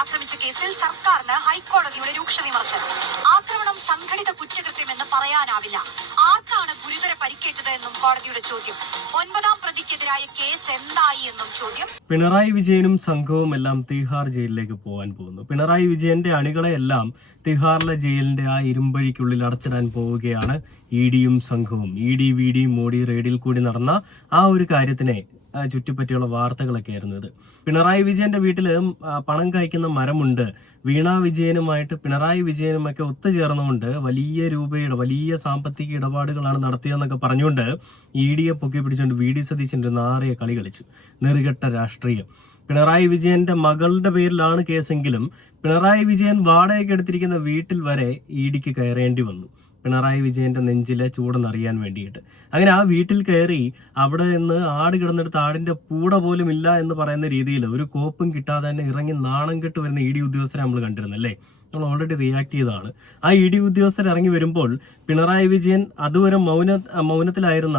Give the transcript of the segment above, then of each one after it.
ആക്രമിച്ച കേസിൽ സർക്കാരിന് ഹൈക്കോടതിയുടെ രൂക്ഷ വിമർശനം. ആക്രമണം സംഘടിത കുറ്റകൃത്യമെന്ന് പറയാനാവില്ല. ആർക്കാണ് ഗുരുതര പരിക്കേറ്റത് എന്നും കോടതിയുടെ ചോദ്യം. 9ാം പ്രതിക്കെതിരായ കേസ് എന്തായി എന്നും ചോദ്യം. പിണറായി വിജയനും സംഘവും എല്ലാം തിഹാർ ജയിലിലേക്ക് പോകാൻ പോകുന്നു. പിണറായി വിജയന്റെ അണികളെയെല്ലാം തിഹാറിലെ ജയിലിന്റെ ആ ഇരുമ്പഴിക്കുള്ളിൽ അടച്ചിടാൻ പോവുകയാണ് ഇഡിയും സംഘവും. ഇഡി വി ഡി മോഡി റെയ്ഡിൽ കൂടി നടന്ന ആ ഒരു കാര്യത്തിനെ ചുറ്റിപ്പറ്റിയുള്ള വാർത്തകളൊക്കെ ആയിരുന്നു ഇത്. പിണറായി വിജയന്റെ വീട്ടില് പണം കായ്ക്കുന്ന മരമുണ്ട്. വീണ വിജയനുമായിട്ട് പിണറായി വിജയനുമൊക്കെ ഒത്തുചേർന്നുകൊണ്ട് വലിയ സാമ്പത്തിക ഇടപാടുകളാണ് നടത്തിയതെന്നൊക്കെ പറഞ്ഞുകൊണ്ട് ഇഡിയെ പൊക്കി പിടിച്ചുകൊണ്ട് വി ഡി സതീശന്റെ നാറിയ കളി കളിച്ചു. നെറുകെട്ട രാഷ്ട്രീയം. പിണറായി വിജയന്റെ മകളുടെ പേരിലാണ് കേസെങ്കിലും പിണറായി വിജയൻ വാടകയ്ക്ക് എടുത്തിരിക്കുന്ന വീട്ടിൽ വരെ ഇഡിക്ക് കയറേണ്ടി വന്നു, പിണറായി വിജയന്റെ നെഞ്ചിലെ ചൂടെന്നറിയാൻ വേണ്ടിയിട്ട്. അങ്ങനെ ആ വീട്ടിൽ കയറി അവിടെ നിന്ന് ആട് കിടന്നെടുത്ത് ആടിന്റെ പൂട പോലും ഇല്ല എന്ന് പറയുന്ന രീതിയിൽ ഒരു കോപ്പും കിട്ടാതെ തന്നെ ഇറങ്ങി നാണം കെട്ട് വരുന്ന ഇഡി ഉദ്യോഗസ്ഥരെ നമ്മൾ കണ്ടിരുന്നല്ലേ. നമ്മൾ ഓൾറെഡി റിയാക്ട് ചെയ്തതാണ്. ആ ഇഡി ഉദ്യോഗസ്ഥർ ഇറങ്ങി വരുമ്പോൾ പിണറായി വിജയൻ അതുവരെ മൗനത്തിലായിരുന്ന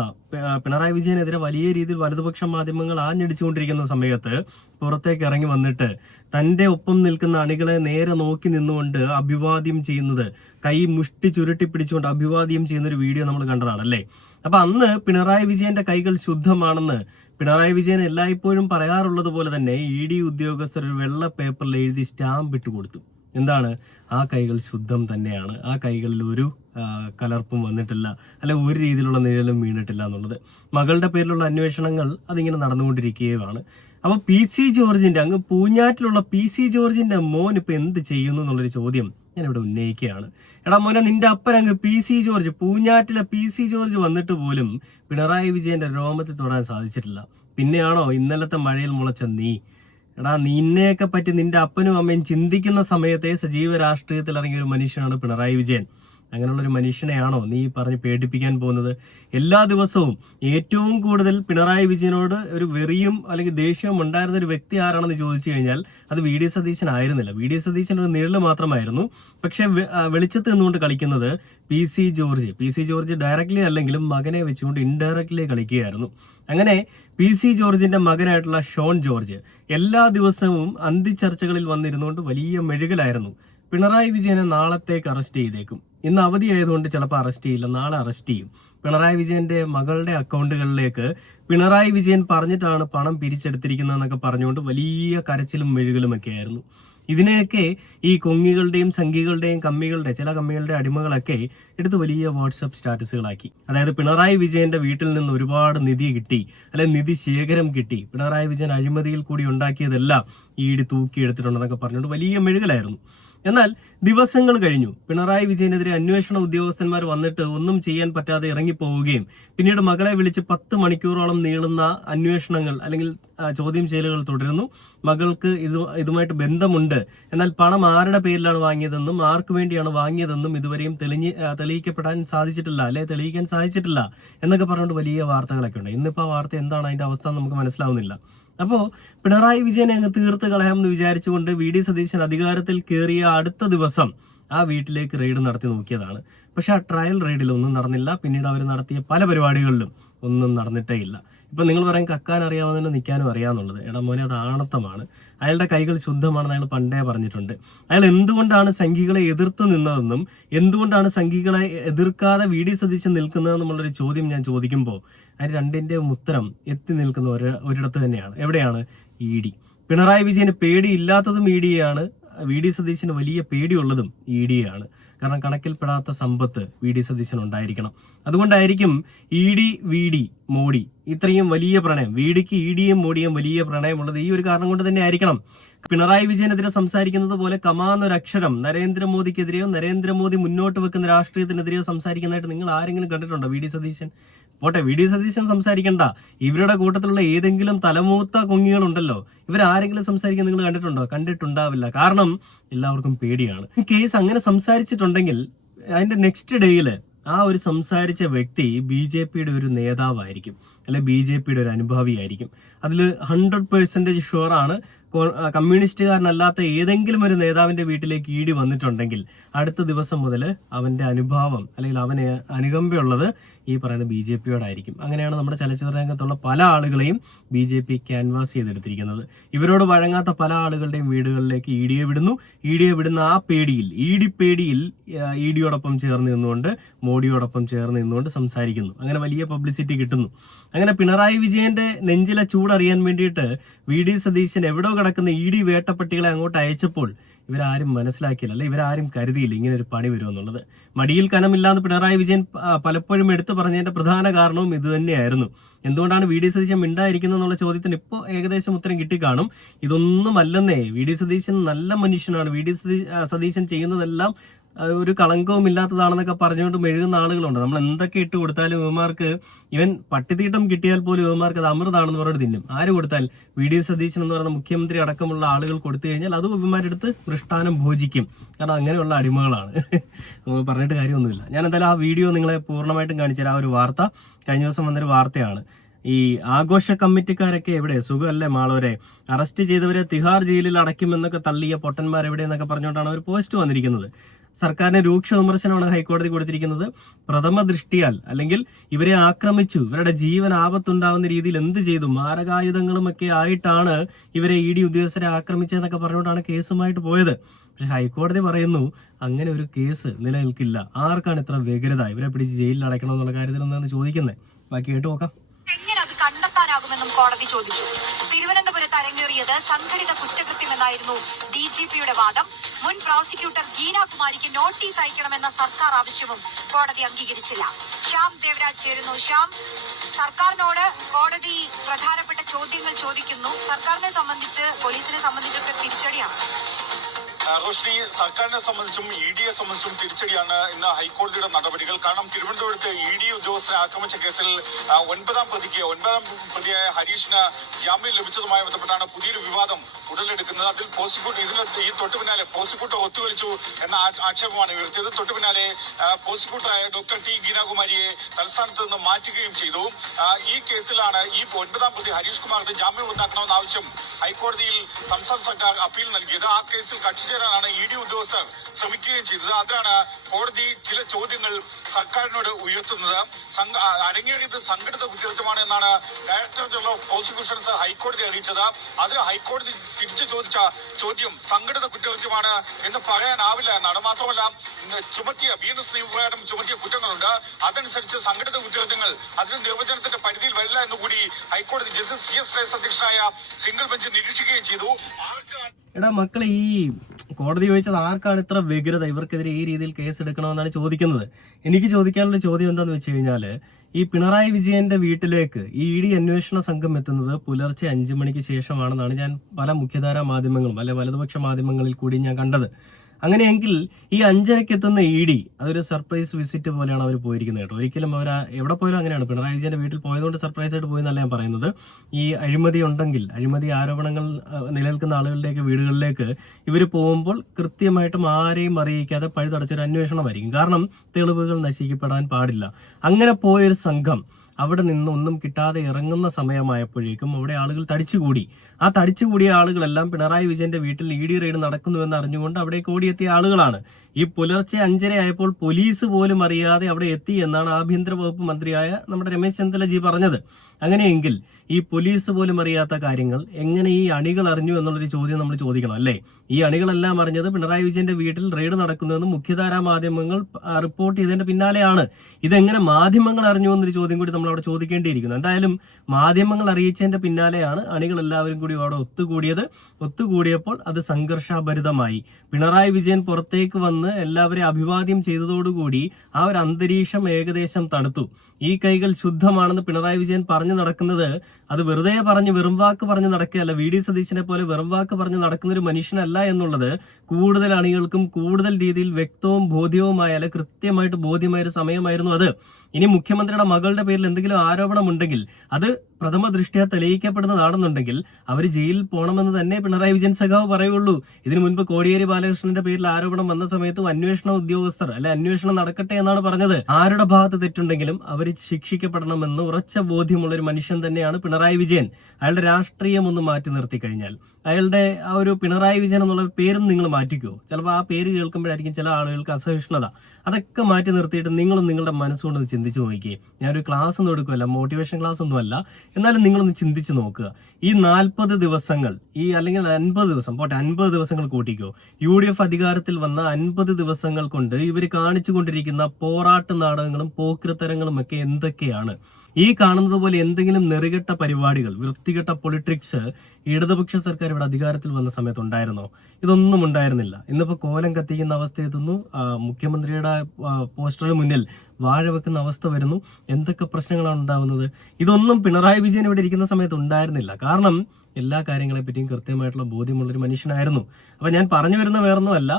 പിണറായി വിജയനെതിരെ വലിയ രീതിയിൽ വലതുപക്ഷ മാധ്യമങ്ങൾ ആഞ്ഞടിച്ചുകൊണ്ടിരിക്കുന്ന സമയത്ത് പുറത്തേക്ക് ഇറങ്ങി വന്നിട്ട് തന്റെ ഒപ്പം നിൽക്കുന്ന അണികളെ നേരെ നോക്കി നിന്നുകൊണ്ട് അഭിവാദ്യം ചെയ്യുന്നത്, കൈ മുഷ്ടി ചുരുട്ടി പിടിച്ചുകൊണ്ട് അഭിവാദ്യം ചെയ്യുന്ന ഒരു വീഡിയോ നമ്മൾ കണ്ടതാണല്ലേ. അപ്പൊ അന്ന് പിണറായി വിജയന്റെ കൈകൾ ശുദ്ധമാണെന്ന് പിണറായി വിജയൻ എല്ലായ്പ്പോഴും പറയാറുള്ളത് പോലെ തന്നെ ഇഡി ഉദ്യോഗസ്ഥർ ഒരു വെള്ള പേപ്പറിൽ എഴുതി സ്റ്റാമ്പ് ഇട്ട് കൊടുത്തു. എന്താണ്? ആ കൈകൾ ശുദ്ധം തന്നെയാണ്, ആ കൈകളിൽ ഒരു കലർപ്പും വന്നിട്ടില്ല, അല്ലെ ഒരു രീതിയിലുള്ള നിഴലും വീണിട്ടില്ല എന്നുള്ളത്. മകളുടെ പേരിലുള്ള അന്വേഷണങ്ങൾ അതിങ്ങനെ നടന്നുകൊണ്ടിരിക്കുകയാണ്. അപ്പൊ പി സി ജോർജിന്റെ അങ്ങ് പൂഞ്ഞാറ്റിലുള്ള പി സി ജോർജിന്റെ മോൻ ഇപ്പൊ എന്ത് ചെയ്യുന്നു എന്നുള്ളൊരു ചോദ്യം ഞാൻ ഇവിടെ ഉന്നയിക്കുകയാണ്. എടാ മോനെ, നിന്റെ അപ്പൻ അങ്ങ് പി സി ജോർജ്, പൂഞ്ഞാറ്റിലെ പി സി ജോർജ് വന്നിട്ട് പോലും പിണറായി വിജയന്റെ രോമത്തിൽ തൊടാൻ സാധിച്ചിട്ടില്ല. പിന്നെയാണോ ഇന്നലത്തെ മഴയിൽ മുളച്ച നീ? എടാ, നിന്നെയൊക്കെ പറ്റി നിന്റെ അപ്പനും അമ്മയും ചിന്തിക്കുന്ന സമയത്തെ സജീവ രാഷ്ട്രീയത്തിൽ ഇറങ്ങിയ ഒരു മനുഷ്യനാണ് പിണറായി വിജയൻ. അങ്ങനെയുള്ളൊരു മനുഷ്യനെയാണോ നീ പറഞ്ഞ് പേടിപ്പിക്കാൻ പോകുന്നത്? എല്ലാ ദിവസവും ഏറ്റവും കൂടുതൽ പിണറായി വിജയനോട് ഒരു വെറിയും അല്ലെങ്കിൽ ദേഷ്യവും ഉണ്ടായിരുന്ന ഒരു വ്യക്തി ആരാണെന്ന് ചോദിച്ചു കഴിഞ്ഞാൽ അത് വി ഡി സതീശൻ ആയിരുന്നില്ല. വി ഡി സതീശൻ ഒരു നിഴല് മാത്രമായിരുന്നു. പക്ഷെ വെളിച്ചത്ത് നിന്നുകൊണ്ട് കളിക്കുന്നത് P C George. P C George directly അല്ലെങ്കിലും മകനെ വെച്ചുകൊണ്ട് ഇൻഡയറക്ട്ലി കളിക്കുകയായിരുന്നു. അങ്ങനെ പി സി ജോർജിന്റെ മകനായിട്ടുള്ള ഷോൺ ജോർജ് എല്ലാ ദിവസവും അന്തിച്ചർച്ചകളിൽ വന്നിരുന്നുകൊണ്ട് വലിയ മെഴുകലായിരുന്നു. പിണറായി വിജയനെ നാളത്തേക്ക് അറസ്റ്റ് ചെയ്തേക്കും, ഇന്ന് അവധിയായതുകൊണ്ട് ചിലപ്പോൾ അറസ്റ്റ് ചെയ്യില്ല, നാളെ അറസ്റ്റ് ചെയ്യും. പിണറായി വിജയന്റെ മകളുടെ അക്കൗണ്ടുകളിലേക്ക് പിണറായി വിജയൻ പറഞ്ഞിട്ടാണ് പണം പിരിച്ചെടുത്തിരിക്കുന്നതെന്നൊക്കെ പറഞ്ഞുകൊണ്ട് വലിയ കരച്ചിലും മെഴുകലുമൊക്കെ ആയിരുന്നു. ഇതിനെയൊക്കെ ഈ കൊങ്ങികളുടെയും സംഘികളുടെയും ചില കമ്മികളുടെ അടിമകളൊക്കെ എടുത്ത് വലിയ വാട്സപ്പ് സ്റ്റാറ്റസുകളാക്കി. അതായത് പിണറായി വിജയന്റെ വീട്ടിൽ നിന്ന് ഒരുപാട് നിധി കിട്ടി, അല്ലെ നിധി ശേഖരം കിട്ടി, പിണറായി വിജയൻ അഴിമതിയിൽ കൂടി ഉണ്ടാക്കിയതെല്ലാം ഈട് തൂക്കിയെടുത്തിട്ടുണ്ടെന്നൊക്കെ പറഞ്ഞുകൊണ്ട് വലിയ മെഴുകലായിരുന്നു. എന്നാൽ ദിവസങ്ങൾ കഴിഞ്ഞു. പിണറായി വിജയനെതിരെ അന്വേഷണ ഉദ്യോഗസ്ഥന്മാർ വന്നിട്ട് ഒന്നും ചെയ്യാൻ പറ്റാതെ ഇറങ്ങിപ്പോവുകയും പിന്നീട് മകളെ വിളിച്ച് 10 മണിക്കൂറോളം നീളുന്ന അന്വേഷണങ്ങൾ അല്ലെങ്കിൽ ചോദ്യം ചെയ്യലുകൾ തുടരുന്നു. മകൾക്ക് ഇതുമായിട്ട് ബന്ധമുണ്ട്, എന്നാൽ പണം ആരുടെ പേരിലാണ് വാങ്ങിയതെന്നും ആർക്ക് വേണ്ടിയാണ് വാങ്ങിയതെന്നും ഇതുവരെയും തെളിയിക്കാൻ സാധിച്ചിട്ടില്ല എന്നൊക്കെ പറഞ്ഞുകൊണ്ട് വലിയ വാർത്തകളൊക്കെ ഉണ്ട്. ഇന്നിപ്പോൾ ആ വാർത്ത എന്താണ്, അതിന്റെ അവസ്ഥ നമുക്ക് മനസ്സിലാവുന്നില്ല. അപ്പോൾ പിണറായി വിജയനെ അങ്ങ് തീർത്ത് കളയാമെന്ന് വിചാരിച്ചുകൊണ്ട് വി ഡി സതീശൻ അധികാരത്തിൽ കയറിയ അടുത്ത ദിവസം ആ വീട്ടിലേക്ക് റെയ്ഡ് നടത്തി നോക്കിയതാണ്. പക്ഷെ ആ ട്രയൽ റെയ്ഡിൽ ഒന്നും നടന്നില്ല. പിന്നീട് അവർ നടത്തിയ പല പരിപാടികളിലും ഒന്നും നടന്നിട്ടേ ഇല്ല. ഇപ്പൊ നിങ്ങൾ പറയും കക്കാൻ അറിയാവുന്നതിന് നിൽക്കാനും അറിയാന്നുള്ളത്. എടാ മോനെ, അത് ആണത്തമാണ്. അയാളുടെ കൈകൾ ശുദ്ധമാണെന്ന് അയാൾ പണ്ടേ പറഞ്ഞിട്ടുണ്ട്. അയാൾ എന്തുകൊണ്ടാണ് സംഘികളെ എതിർത്ത് നിന്നതെന്നും എന്തുകൊണ്ടാണ് സംഘികളെ എതിർക്കാതെ വി ഡി സതീശൻ നിൽക്കുന്നതെന്നുള്ളൊരു ചോദ്യം ഞാൻ ചോദിക്കുമ്പോൾ അതിന് രണ്ടിന്റെയും ഉത്തരം എത്തി നിൽക്കുന്ന ഒരിടത്ത് തന്നെയാണ്. എവിടെയാണ്? E D. പിണറായി വിജയന് പേടിയില്ലാത്തതും ഇ ഡിയാണ്, വി ഡി സതീശന് വലിയ പേടിയുള്ളതും ഇ ഡിയാണ്. കാരണം കണക്കിൽപ്പെടാത്ത സമ്പത്ത് വി ഡി സതീശൻ ഉണ്ടായിരിക്കണം. അതുകൊണ്ടായിരിക്കും E D V D Modi ഇത്രയും വലിയ പ്രണയം, വി ഡിക്ക് ഇ ഡിയും മോഡിയും വലിയ പ്രണയമുള്ളത് ഈ ഒരു കാരണം കൊണ്ട് തന്നെ ആയിരിക്കണം. പിണറായി വിജയനെതിരെ സംസാരിക്കുന്നത് പോലെ കമാന്നൊരക്ഷരം നരേന്ദ്രമോദിക്കെതിരെയോ നരേന്ദ്രമോദി മുന്നോട്ട് വെക്കുന്ന രാഷ്ട്രീയത്തിനെതിരെയോ സംസാരിക്കുന്നതായിട്ട് നിങ്ങൾ ആരെങ്കിലും കണ്ടിട്ടുണ്ടോ? വി ഡി സതീശൻ പോട്ടെ, വി ഡി സതീശൻ സംസാരിക്കണ്ട, ഇവരുടെ കൂട്ടത്തിലുള്ള ഏതെങ്കിലും തലമൂത്ത കുങ്ങികളുണ്ടല്ലോ, ഇവരാരെങ്കിലും സംസാരിക്കാൻ നിങ്ങൾ കണ്ടിട്ടുണ്ടോ? കണ്ടിട്ടുണ്ടാവില്ല. കാരണം എല്ലാവർക്കും പേടിയാണ്. കേസ് അങ്ങനെ സംസാരിച്ചിട്ടുണ്ടെങ്കിൽ അതിന്റെ നെക്സ്റ്റ് ഡേയില് ആ ഒരു സംസാരിച്ച വ്യക്തി ബി ജെ പിയുടെ ഒരു നേതാവായിരിക്കും, അല്ലെ ബി ജെ പിയുടെ ഒരു അനുഭാവിയായിരിക്കും. അതിൽ 100% ഷുവറാണ്. കമ്മ്യൂണിസ്റ്റുകാരനല്ലാത്ത ഏതെങ്കിലും ഒരു നേതാവിന്റെ വീട്ടിലേക്ക് ഇ ഡി വന്നിട്ടുണ്ടെങ്കിൽ അടുത്ത ദിവസം മുതൽ അവന്റെ അനുഭാവം അല്ലെങ്കിൽ അവന് അനുകമ്പയുള്ളത് ഈ പറയുന്ന BJP-യോടായിരിക്കും. അങ്ങനെയാണ് നമ്മുടെ ചലച്ചിത്ര രംഗത്തുള്ള പല ആളുകളെയും BJP ക്യാൻവാസ് ചെയ്തെടുത്തിരിക്കുന്നത്. ഇവരോട് വഴങ്ങാത്ത പല ആളുകളുടെയും വീടുകളിലേക്ക് ഇ ഡിയെ വിടുന്നു. ഇ ഡിയെ വിടുന്ന ആ പേടിയിൽ, പേടിയിൽ ഇ ഡിയോടൊപ്പം ചേർന്ന് നിന്നുകൊണ്ട്, മോഡിയോടൊപ്പം ചേർന്ന് നിന്നുകൊണ്ട് സംസാരിക്കുന്നു. അങ്ങനെ വലിയ പബ്ലിസിറ്റി കിട്ടുന്നു. അങ്ങനെ പിണറായി വിജയന്റെ നെഞ്ചിലെ ചൂടറിയാൻ വേണ്ടിയിട്ട് VD സതീശൻ എവിടോ കിടക്കുന്ന ഇ ഡി വേട്ടപ്പട്ടികളെ അങ്ങോട്ട് അയച്ചപ്പോൾ ഇവരാരും മനസ്സിലാക്കിയില്ല, അല്ലെ ഇവരാരും കരുതിയില്ല ഇങ്ങനെ ഒരു പണി വരുമെന്നുള്ളത്. മടിയിൽ കനമില്ലാന്ന് പിണറായി വിജയൻ പലപ്പോഴും എടുത്തു പറഞ്ഞതിന്റെ പ്രധാന കാരണവും ഇത് തന്നെയായിരുന്നു. എന്തുകൊണ്ടാണ് VD സതീശൻ മിണ്ടായിരിക്കുന്നത് എന്നുള്ള ചോദ്യത്തിന് ഇപ്പോൾ ഏകദേശം ഉത്തരം കിട്ടിക്കാണും. ഇതൊന്നുമല്ലെന്നേ, VD സതീശൻ നല്ല മനുഷ്യനാണ്. VD സതീശൻ ചെയ്യുന്നതെല്ലാം ഒരു കളങ്കവും ഇല്ലാത്തതാണെന്നൊക്കെ പറഞ്ഞുകൊണ്ട് മെഴുകുന്ന ആളുകളുണ്ട്. നമ്മൾ എന്തൊക്കെ ഇട്ട് കൊടുത്താലും ഇവന്മാർക്ക്, ഇവൻ പട്ടിത്തീട്ടം കിട്ടിയാൽ പോലും ഇവന്മാർക്ക് അത് അമൃതാണെന്ന് പറഞ്ഞിട്ട് തിന്നും. ആര് കൊടുത്താൽ VD സതീശൻ എന്ന് പറയുന്ന മുഖ്യമന്ത്രി അടക്കമുള്ള ആളുകൾ കൊടുത്തു കഴിഞ്ഞാൽ അതും ഇവന്മാരെടുത്ത് മൃഷ്ടാനം ഭോജിക്കും. കാരണം അങ്ങനെയുള്ള അടിമകളാണ്. നമ്മൾ പറഞ്ഞിട്ട് കാര്യമൊന്നുമില്ല. ഞാൻ എന്തായാലും ആ വീഡിയോ നിങ്ങളെ പൂർണ്ണമായിട്ടും കാണിച്ചാൽ, ആ ഒരു വാർത്ത കഴിഞ്ഞ ദിവസം വന്നൊരു വാർത്തയാണ്. ഈ ആഘോഷ കമ്മിറ്റിക്കാരൊക്കെ എവിടെ, സുഖമല്ലേ മാളവരെ, അറസ്റ്റ് ചെയ്തവരെ തിഹാർ ജയിലിൽ അടയ്ക്കുമെന്നൊക്കെ തള്ളിയ പൊട്ടന്മാർ എവിടെയെന്നൊക്കെ പറഞ്ഞുകൊണ്ടാണ് ഒരു പോസ്റ്റ് വന്നിരിക്കുന്നത്. സർക്കാരിന് രൂക്ഷ വിമർശനമാണ് ഹൈക്കോടതി കൊടുത്തിരിക്കുന്നത്. പ്രഥമ ദൃഷ്ടിയാൽ, അല്ലെങ്കിൽ ഇവരെ ആക്രമിച്ചു, ഇവരുടെ ജീവൻ ആപത്തുണ്ടാവുന്ന രീതിയിൽ എന്ത് ചെയ്തു, മാരകായുധങ്ങളുമൊക്കെ ആയിട്ടാണ് ഇവരെ ഇ ഡി ഉദ്യോഗസ്ഥരെ ആക്രമിച്ചതെന്നൊക്കെ പറഞ്ഞുകൊണ്ടാണ് കേസുമായിട്ട് പോയത്. പക്ഷെ ഹൈക്കോടതി പറയുന്നു അങ്ങനെ ഒരു കേസ് നിലനിൽക്കില്ല. ആർക്കാണ് ഇത്ര വ്യഗ്രത, ഇവരെ പിടിച്ച് ജയിലിൽ അടയ്ക്കണം എന്നുള്ള കാര്യത്തിൽ ഒന്നാണ് ചോദിക്കുന്നത്. ബാക്കി കേട്ട് നോക്കാം. എങ്ങനെ അത് കണ്ടെത്താനാകുമെന്നും കോടതി ചോദിച്ചു. തിരുവനന്തപുരത്ത് അരങ്ങേറിയത് സംഘടിത കുറ്റകൃത്യമെന്നായിരുന്നു DGP-യുടെ വാദം. മുൻ പ്രോസിക്യൂട്ടർ ഗീന കുമാരിക്ക് നോട്ടീസ് അയക്കണമെന്ന സർക്കാർ ആവശ്യവും കോടതി അംഗീകരിച്ചില്ല. ശ്യാം ദേവരാജ് ചേരുന്നു. ശ്യാം, സർക്കാരിനോട് കോടതി പ്രധാനപ്പെട്ട ചോദ്യങ്ങൾ ചോദിക്കുന്നു. സർക്കാരിനെ സംബന്ധിച്ച്, പോലീസിനെ സംബന്ധിച്ചൊക്കെ തിരിച്ചടിയാണ്. റോഷ്നി, സർക്കാരിനെ സംബന്ധിച്ചും ഇ ഡിയെ സംബന്ധിച്ചും തിരിച്ചടിയാണ് ഇന്ന് ഹൈക്കോടതിയുടെ നടപടികൾ. കാരണം തിരുവനന്തപുരത്ത് ഇ ഡി ഉദ്യോഗസ്ഥരെ ആക്രമിച്ച കേസിൽ ഒൻപതാം പ്രതിയായ ഹരീഷിന് ജാമ്യം ലഭിച്ചതുമായി ബന്ധപ്പെട്ടാണ് പുതിയൊരു വിവാദം ഉടലെടുക്കുന്നത്. അതിൽ ഈ തൊട്ടു പിന്നാലെ പ്രോസിക്യൂട്ടർ ഒത്തുകളിച്ചു എന്ന ആക്ഷേപമാണ് ഉയർത്തിയത്. തൊട്ടു പിന്നാലെ പ്രോസിക്യൂട്ടറായ ഡോക്ടർ ടി ഗീനാകുമാരിയെ തലസ്ഥാനത്ത് നിന്ന് മാറ്റുകയും ചെയ്തു. ഈ കേസിലാണ് ഈ ഒൻപതാം പ്രതി ഹരീഷ് കുമാറിന്റെ ജാമ്യം ഉണ്ടാക്കണമെന്ന ആവശ്യം ഹൈക്കോടതിയിൽ സംസ്ഥാന സർക്കാർ അപ്പീൽ നൽകിയത്. ആ കേസിൽ കക്ഷി ചേരാനാണ് ഇ ഡി ഉദ്യോഗസ്ഥർ ശ്രമിക്കുകയും ചെയ്തത്. അതാണ് കോടതി ചില ചോദ്യങ്ങൾ സർക്കാരിനോട് ഉയർത്തുന്നത്. അരങ്ങേറിയത് സംഘടിത കുറ്റകൃത്യമാണ് എന്നാണ് ഡയറക്ടർ ജനറൽ ഓഫ് പ്രോസിക്യൂഷൻസ് ഹൈക്കോടതി അറിയിച്ചത്. അത് ഹൈക്കോടതി തിരിച്ചു ചോദിച്ച ചോദ്യം സംഘടിത കുറ്റകൃത്യമാണ് എന്ന് പറയാനാവില്ല എന്നാണ്. മാത്രമല്ല, ചുമത്തിയ BNS നിയമപ്രകാരം ചുമത്തിയ കുറ്റങ്ങളുണ്ട്. അതനുസരിച്ച് സംഘടിത കുറ്റകൃത്യങ്ങൾ അതിന് നിർവചനത്തിന്റെ പരിധിയിൽ വരില്ല എന്നുകൂടി ഹൈക്കോടതി ജസ്റ്റിസ് CS റൈസ് അധ്യക്ഷനായ സിംഗിൾ ബെഞ്ച് നിരീക്ഷിക്കുകയും ചെയ്തു. എടാ മക്കളെ, ഈ കോടതി ചോദിച്ചത് ആർക്കാണ് ഇത്ര വ്യഗ്രത, ഇവർക്കെതിരെ ഈ രീതിയിൽ കേസ് എടുക്കണമെന്നാണ് ചോദിക്കുന്നത്. എനിക്ക് ചോദിക്കാനുള്ള ചോദ്യം എന്താന്ന് വെച്ച് കഴിഞ്ഞാല്, ഈ പിണറായി വിജയന്റെ വീട്ടിലേക്ക് ഈ ഇ ഡി അന്വേഷണ സംഘം എത്തുന്നത് പുലർച്ചെ 5 മണിക്ക് ശേഷമാണെന്നാണ് ഞാൻ പല മുഖ്യധാരാ മാധ്യമങ്ങളും അല്ലെ വലതുപക്ഷ മാധ്യമങ്ങളിൽ കൂടി ഞാൻ കണ്ടത്. അങ്ങനെയെങ്കിൽ ഈ 5:30 എത്തുന്ന ഇ ഡി അതൊരു സർപ്രൈസ് വിസിറ്റ് പോലെയാണ് അവർ പോയിരിക്കുന്നത് കേട്ടോ. ഒരിക്കലും അവർ എവിടെ പോയാലും അങ്ങനെയാണ്. പിണറായി വിജയന്റെ വീട്ടിൽ പോയതുകൊണ്ട് സർപ്രൈസ് ആയിട്ട് പോയി എന്നല്ല ഞാൻ പറയുന്നത്. ഈ അഴിമതി ഉണ്ടെങ്കിൽ, അഴിമതി ആരോപണങ്ങൾ നിലനിൽക്കുന്ന ആളുകളുടെയൊക്കെ വീടുകളിലേക്ക് ഇവർ പോകുമ്പോൾ കൃത്യമായിട്ടും ആരെയും അറിയിക്കാതെ പഴുതടച്ചൊരു അന്വേഷണമായിരിക്കും. കാരണം തെളിവുകൾ നശിക്കപ്പെടാൻ പാടില്ല. അങ്ങനെ പോയൊരു സംഘം അവിടെ നിന്ന് ഒന്നും കിട്ടാതെ ഇറങ്ങുന്ന സമയമായപ്പോഴേക്കും അവിടെ ആളുകൾ തടിച്ചുകൂടി. ആ തടിച്ചുകൂടിയ ആളുകളെല്ലാം പിണറായി വിജയന്റെ വീട്ടിൽ ഇ ഡി റെയ്ഡ് നടക്കുന്നുവെന്ന് അറിഞ്ഞുകൊണ്ട് അവിടേക്ക് ഓടിയെത്തിയ ആളുകളാണ്. ഈ പുലർച്ചെ 5:30 ആയപ്പോൾ പോലീസ് പോലും അറിയാതെ അവിടെ എത്തി എന്നാണ് ആഭ്യന്തര വകുപ്പ് മന്ത്രിയായ നമ്മുടെ രമേശ് ചെന്നിത്തല പറഞ്ഞത്. അങ്ങനെയെങ്കിൽ ഈ പോലീസ് പോലും അറിയാത്ത കാര്യങ്ങൾ എങ്ങനെ ഈ അണികൾ അറിഞ്ഞു എന്നുള്ളൊരു ചോദ്യം നമ്മൾ ചോദിക്കണം, അല്ലേ? ഈ അണികളെല്ലാം അറിഞ്ഞത് പിണറായി വിജയന്റെ വീട്ടിൽ റെയ്ഡ് നടക്കുന്നുവെന്ന് മുഖ്യധാരാ മാധ്യമങ്ങൾ റിപ്പോർട്ട് ചെയ്തതിന്റെ പിന്നാലെയാണ്. ഇതെങ്ങനെ മാധ്യമങ്ങൾ അറിഞ്ഞു എന്നൊരു ചോദ്യം കൂടി നമ്മൾ അവിടെ ചോദിക്കേണ്ടിയിരിക്കുന്നു. എന്തായാലും മാധ്യമങ്ങൾ അറിയിച്ചതിന്റെ പിന്നാലെയാണ് അണികൾ എല്ലാവരും കൂടി അവിടെ ഒത്തുകൂടിയപ്പോൾ അത് സംഘർഷഭരിതമായി. പിണറായി വിജയൻ പുറത്തേക്ക് വന്ന് എല്ലാവരെയും അഭിവാദ്യം ചെയ്തതോടുകൂടി ആ ഒരു അന്തരീക്ഷം ഏകദേശം തണുത്തു. ഈ കൈകൾ ശുദ്ധമാണെന്ന് പിണറായി വിജയൻ പറഞ്ഞു നടക്കുന്നത് അത് വെറുതെ വെറും വാക്ക് പറഞ്ഞ് നടക്കുകയല്ല. VD സതീശനെ പോലെ വെറും വാക്ക് പറഞ്ഞ് നടക്കുന്ന ഒരു മനുഷ്യനല്ല എന്നുള്ളത് കൂടുതൽ അണികൾക്കും കൂടുതൽ രീതിയിൽ വ്യക്തവും ബോധ്യവുമായ, അല്ലെ കൃത്യമായിട്ട് ബോധ്യമായ ഒരു സമയമായിരുന്നു അത്. ഇനി മുഖ്യമന്ത്രിയുടെ മകളുടെ പേരിൽ എന്തെങ്കിലും ആരോപണമുണ്ടെങ്കിൽ അത് പ്രഥമ ദൃഷ്ട്യാ തെളിയിക്കപ്പെടുന്നതാണെന്നുണ്ടെങ്കിൽ അവർ ജയിലിൽ പോകണമെന്ന് തന്നെ പിണറായി വിജയൻ സഖാവ് പറയുള്ളൂ. ഇതിനു മുൻപ് കോടിയേരി ബാലകൃഷ്ണന്റെ പേരിൽ ആരോപണം വന്ന സമയത്തും അന്വേഷണ ഉദ്യോഗസ്ഥർ അന്വേഷണം നടക്കട്ടെ എന്നാണ് പറഞ്ഞത്. ആരുടെ ഭാഗത്ത് തെറ്റുണ്ടെങ്കിലും അവർ ശിക്ഷിക്കപ്പെടണമെന്ന് ഉറച്ച ബോധ്യമുള്ള ഒരു മനുഷ്യൻ തന്നെയാണ് പിണറായി വിജയൻ. അയാളുടെ രാഷ്ട്രീയം ഒന്ന് മാറ്റി നിർത്തി കഴിഞ്ഞാൽ, അയാളുടെ ആ ഒരു പിണറായി വിജയൻ എന്നുള്ള പേരും നിങ്ങൾ മാറ്റിക്കോ. ചിലപ്പോൾ ആ പേര് കേൾക്കുമ്പോഴായിരിക്കും ചില ആളുകൾക്ക് അസഹിഷ്ണുത. അതൊക്കെ മാറ്റി നിർത്തിയിട്ട് നിങ്ങളും നിങ്ങളുടെ മനസ്സുകൊണ്ട് ചിന്തിച്ച് നോക്കിയേ. ഞാനൊരു ക്ലാസ് ഒന്നും എടുക്കുമല്ല, മോട്ടിവേഷൻ ക്ലാസ് ഒന്നും അല്ല, എന്നാലും നിങ്ങളൊന്ന് ചിന്തിച്ച് നോക്കുക. ഈ 40 ദിവസങ്ങൾ, അല്ലെങ്കിൽ 50 ദിവസം പോട്ടെ, 50 ദിവസങ്ങൾ കൂട്ടിക്കോ. UDF അധികാരത്തിൽ വന്ന 50 ദിവസങ്ങൾ കൊണ്ട് ഇവർ കാണിച്ചു കൊണ്ടിരിക്കുന്ന പോറാട്ട് നാടകങ്ങളും പോക്രിത്തരങ്ങളും ഒക്കെ എന്തൊക്കെയാണ്? ഈ കാണുന്നത് പോലെ എന്തെങ്കിലും നെറുകെട്ട പരിപാടികൾ, വൃത്തികെട്ട പൊളിറ്റിക്സ് ഇടതുപക്ഷ സർക്കാർ ഇവിടെ അധികാരത്തിൽ വന്ന സമയത്ത് ഉണ്ടായിരുന്നോ? ഇതൊന്നും ഉണ്ടായിരുന്നില്ല. ഇന്നിപ്പോ കോലം കത്തിക്കുന്ന അവസ്ഥ എത്തുന്നു, മുഖ്യമന്ത്രിയുടെ പോസ്റ്ററിന് മുന്നിൽ വാഴ വെക്കുന്ന അവസ്ഥ വരുന്നു. എന്തൊക്കെ പ്രശ്നങ്ങളാണ് ഉണ്ടാവുന്നത്? ഇതൊന്നും പിണറായി വിജയൻ ഇവിടെ ഇരിക്കുന്ന സമയത്ത് ഉണ്ടായിരുന്നില്ല. കാരണം എല്ലാ കാര്യങ്ങളെ പറ്റിയും കൃത്യമായിട്ടുള്ള ബോധ്യമുള്ളൊരു മനുഷ്യനായിരുന്നു. അപ്പൊ ഞാൻ പറഞ്ഞു വരുന്ന വേറൊന്നുമല്ല,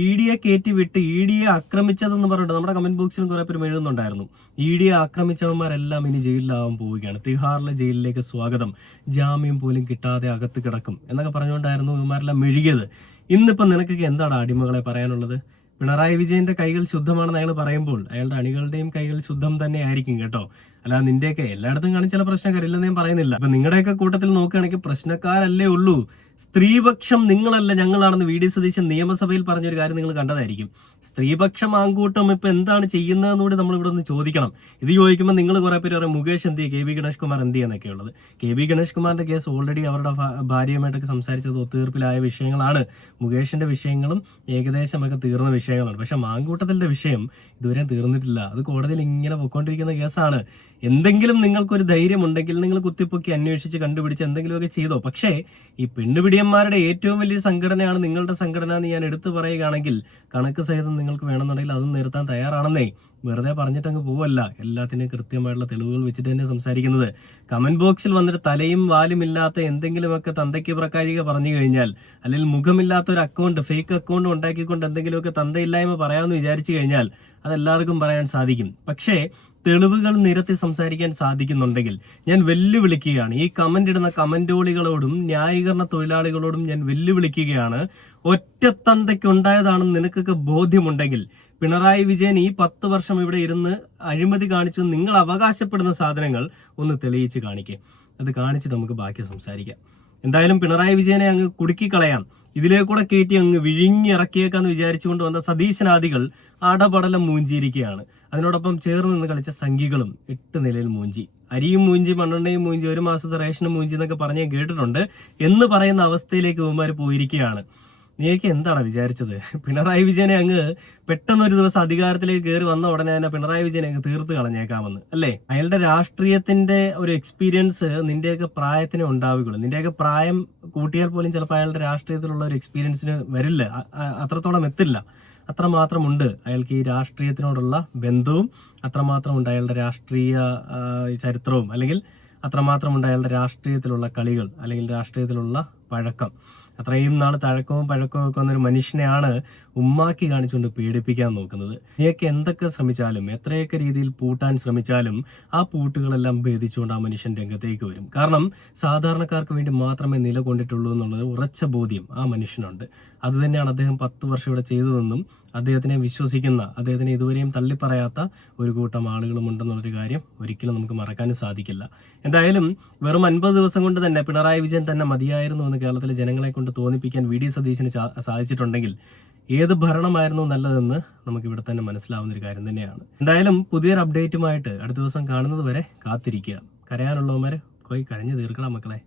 ED കയറ്റി വിട്ട് ED ആക്രമിച്ചതെന്ന് പറഞ്ഞിട്ട് നമ്മുടെ കമന്റ് ബോക്സിലും കുറെ പേര് എഴുതുന്നുണ്ടായിരുന്നു. ED ആക്രമിച്ചവന്മാരെല്ലാം ഇനി ജയിലിലാവാൻ പോവുകയാണ്, തിഹാറിലെ ജയിലിലേക്ക് സ്വാഗതം, ജാമ്യം പോലും കിട്ടാതെ അകത്ത് കിടക്കും എന്നൊക്കെ പറഞ്ഞുകൊണ്ടായിരുന്നു ഇവന്മാരെല്ലാം മെഴുകിയത്. ഇന്നിപ്പം നിനക്കൊക്കെ എന്താണ് അടിമകളെ പറയാനുള്ളത്? പിണറായി വിജയന്റെ കൈകൾ ശുദ്ധമാണെന്ന് അയാൾ പറയുമ്പോൾ അയാളുടെ അണികളുടെയും കൈകൾ ശുദ്ധം തന്നെ ആയിരിക്കും കേട്ടോ. അല്ല, നിന്റെയൊക്കെ എല്ലായിടത്തും കാണും ചില പ്രശ്നക്കാരില്ലെന്ന് ഞാൻ പറയുന്നില്ല. അപ്പൊ നിങ്ങളുടെയൊക്കെ കൂട്ടത്തിൽ നോക്കുകയാണെങ്കിൽ പ്രശ്നക്കാരല്ലേ ഉള്ളൂ. സ്ത്രീപക്ഷം നിങ്ങളല്ല ഞങ്ങളാണെന്ന് VD സതീശൻ നിയമസഭയിൽ പറഞ്ഞൊരു കാര്യം നിങ്ങൾ കണ്ടതായിരിക്കും. സ്ത്രീപക്ഷം ആൺകൂട്ടം ഇപ്പൊ എന്താണ് ചെയ്യുന്നതെന്ന് കൂടി നമ്മൾ ഇവിടെ ഒന്ന് ചോദിക്കണം. ഇത് ചോദിക്കുമ്പോൾ നിങ്ങൾ കുറെ പേര് പറയും മുകേഷ് എന്തി, KB ഗണേഷ് കുമാർ എന്തി എന്നൊക്കെ ഉള്ളത്. KB ഗണേഷ് കുമാറിന്റെ കേസ് ഓൾറെഡി അവരുടെ ഭാര്യയുമായിട്ടൊക്കെ സംസാരിച്ചത് ഒത്തുതീർപ്പിലായ വിഷയങ്ങളാണ്. മുകേഷിന്റെ വിഷയങ്ങളും ഏകദേശമൊക്കെ തീർന്ന വിഷയങ്ങളാണ്. പക്ഷെ മാങ്കൂട്ടത്തിന്റെ വിഷയം ഇതുവരെ തീർന്നിട്ടില്ല. അത് കോടതിയിൽ ഇങ്ങനെ പൊയ്ക്കൊണ്ടിരിക്കുന്ന കേസാണ്. എന്തെങ്കിലും നിങ്ങൾക്കൊരു ധൈര്യം ഉണ്ടെങ്കിൽ നിങ്ങൾ കുത്തിപ്പൊക്കി അന്വേഷിച്ച് കണ്ടുപിടിച്ച് എന്തെങ്കിലുമൊക്കെ ചെയ്തോ. പക്ഷേ ഈ പെണ്ണുപിടിയന്മാരുടെ ഏറ്റവും വലിയ സംഘടനയാണ് നിങ്ങളുടെ സംഘടന എന്ന് ഞാൻ എടുത്തു പറയുകയാണെങ്കിൽ കണക്ക് സഹിതം നിങ്ങൾക്ക് വേണമെന്നുണ്ടെങ്കിൽ അതും നിർത്താൻ തയ്യാറാണെന്നേ. വെറുതെ പറഞ്ഞിട്ടങ്ങ് പോവല്ല, എല്ലാത്തിനും കൃത്യമായിട്ടുള്ള തെളിവുകൾ വെച്ചിട്ട് തന്നെ സംസാരിക്കുന്നത്. കമന്റ് ബോക്സിൽ വന്നിട്ട് തലയും വാലും ഇല്ലാത്ത എന്തെങ്കിലുമൊക്കെ തന്തയ്ക്ക് പ്രക്കാഴിക പറഞ്ഞു കഴിഞ്ഞാൽ, അല്ലെങ്കിൽ മുഖമില്ലാത്ത ഒരു അക്കൗണ്ട്, ഫേക്ക് അക്കൗണ്ട് ഉണ്ടാക്കിക്കൊണ്ട് എന്തെങ്കിലുമൊക്കെ തന്തയില്ലായ്മ പറയാമെന്ന് വിചാരിച്ചു കഴിഞ്ഞാൽ അതെല്ലാവർക്കും പറയാൻ സാധിക്കും. പക്ഷേ തെളിവുകൾ നിരത്തി സംസാരിക്കാൻ സാധിക്കുന്നുണ്ടെങ്കിൽ ഞാൻ വെല്ലുവിളിക്കുകയാണ്. ഈ കമന്റ് ഇടുന്ന കമന്റോളികളോടും ന്യായീകരണ തൊഴിലാളികളോടും ഞാൻ വെല്ലുവിളിക്കുകയാണ്. ഒറ്റത്തന്തയ്ക്കുണ്ടായതാണെന്ന് നിനക്കൊക്കെ ബോധ്യമുണ്ടെങ്കിൽ പിണറായി വിജയൻ ഈ 10 വർഷം ഇവിടെ ഇരുന്ന് അഴിമതി കാണിച്ചു നിങ്ങൾ അവകാശപ്പെടുന്ന സാധനങ്ങൾ ഒന്ന് തെളിയിച്ച് കാണിക്കേ. അത് കാണിച്ചിട്ട് നമുക്ക് ബാക്കി സംസാരിക്കാം. എന്തായാലും പിണറായി വിജയനെ അങ്ങ് കുടുക്കിക്കളയാം, ഇതിലേക്കൂടെ കയറ്റി അങ്ങ് വിഴിഞ്ഞിറക്കിയേക്കാന്ന് വിചാരിച്ചുകൊണ്ട് വന്ന സതീശനാദികൾ അടപടലം മൂഞ്ചിയിരിക്കുകയാണ്. അതിനോടൊപ്പം ചേർന്ന് നിന്ന് കളിച്ച സംഘികളും 8 നിലയിൽ മൂഞ്ചി. അരിയും മൂഞ്ചി, മണ്ണെണ്ണയും മൂഞ്ചി, 1 മാസത്തെ റേഷനും മൂഞ്ചി എന്നൊക്കെ പറഞ്ഞ് കേട്ടിട്ടുണ്ട് എന്ന് പറയുന്ന അവസ്ഥയിലേക്ക് ഇവന്മാർ പോയിരിക്കുകയാണ്. നീയൊക്കെ എന്താണ് വിചാരിച്ചത്? പിണറായി വിജയനെ അങ്ങ് പെട്ടെന്നൊരു ദിവസം അധികാരത്തിലേക്ക് കയറി വന്ന ഉടനെ തന്നെ പിണറായി വിജയനെ അങ്ങ് തീർത്ത് കളഞ്ഞേക്കാമെന്ന് അല്ലേ? അയാളുടെ രാഷ്ട്രീയത്തിന്റെ ഒരു എക്സ്പീരിയൻസ് നിന്റെയൊക്കെ പ്രായത്തിനെ ഉണ്ടാവുകയുള്ളൂ. നിന്റെയൊക്കെ പ്രായം കൂട്ടിയാൽ പോലും ചിലപ്പോൾ അയാളുടെ രാഷ്ട്രീയത്തിലുള്ള ഒരു എക്സ്പീരിയൻസിന് വരില്ല, അത്രത്തോളം എത്തില്ല. അത്രമാത്രമുണ്ട് അയാൾക്ക് ഈ രാഷ്ട്രീയത്തിനോടുള്ള ബന്ധവും, അത്രമാത്രമുണ്ട് അയാളുടെ രാഷ്ട്രീയ ചരിത്രവും, അല്ലെങ്കിൽ അത്രമാത്രമുണ്ട് അയാളുടെ രാഷ്ട്രീയത്തിലുള്ള കളികൾ, അല്ലെങ്കിൽ രാഷ്ട്രീയത്തിലുള്ള പഴക്കം. അത്രയും നാൾ തഴക്കവും പഴക്കവും ഒക്കെ വന്നൊരു മനുഷ്യനെയാണ് ഉമ്മാക്കി കാണിച്ചുകൊണ്ട് പേടിപ്പിക്കാൻ നോക്കുന്നത്. നീയൊക്കെ എന്തൊക്കെ ശ്രമിച്ചാലും, എത്രയൊക്കെ രീതിയിൽ പൂട്ടാൻ ശ്രമിച്ചാലും ആ പൂട്ടുകളെല്ലാം ഭേദിച്ചുകൊണ്ട് ആ മനുഷ്യൻ രംഗത്തേക്ക് വരും. കാരണം സാധാരണക്കാർക്ക് വേണ്ടി മാത്രമേ നിലകൊണ്ടിട്ടുള്ളൂ എന്നുള്ളത് ഉറച്ച ബോധ്യം ആ മനുഷ്യനുണ്ട്. അത് തന്നെയാണ് അദ്ദേഹം 10 വർഷം ഇവിടെ ചെയ്തതെന്നും അദ്ദേഹത്തിനെ വിശ്വസിക്കുന്ന, അദ്ദേഹത്തിനെ ഇതുവരെയും തള്ളിപ്പറയാത്ത ഒരു കൂട്ടം ആളുകളും ഉണ്ടെന്നുള്ളൊരു കാര്യം ഒരിക്കലും നമുക്ക് മറക്കാനും സാധിക്കില്ല. എന്തായാലും വെറും 50 ദിവസം കൊണ്ട് തന്നെ പിണറായി വിജയൻ തന്നെ മതിയായിരുന്നു എന്ന് കേരളത്തിലെ ജനങ്ങളെ കൊണ്ട് തോന്നിപ്പിക്കാൻ VD സതീശന് സാധിച്ചിട്ടുണ്ടെങ്കിൽ ഏത് ഭരണമായിരുന്നു നല്ലതെന്ന് നമുക്ക് ഇവിടെ തന്നെ മനസ്സിലാവുന്ന ഒരു കാര്യം തന്നെയാണ്. എന്തായാലും പുതിയൊരു അപ്ഡേറ്റുമായിട്ട് അടുത്ത ദിവസം കാണുന്നത് വരെ കാത്തിരിക്കുക. കരയാനുള്ളവന്മാരെ പോയി കരഞ്ഞു തീർക്കണം മക്കളെ.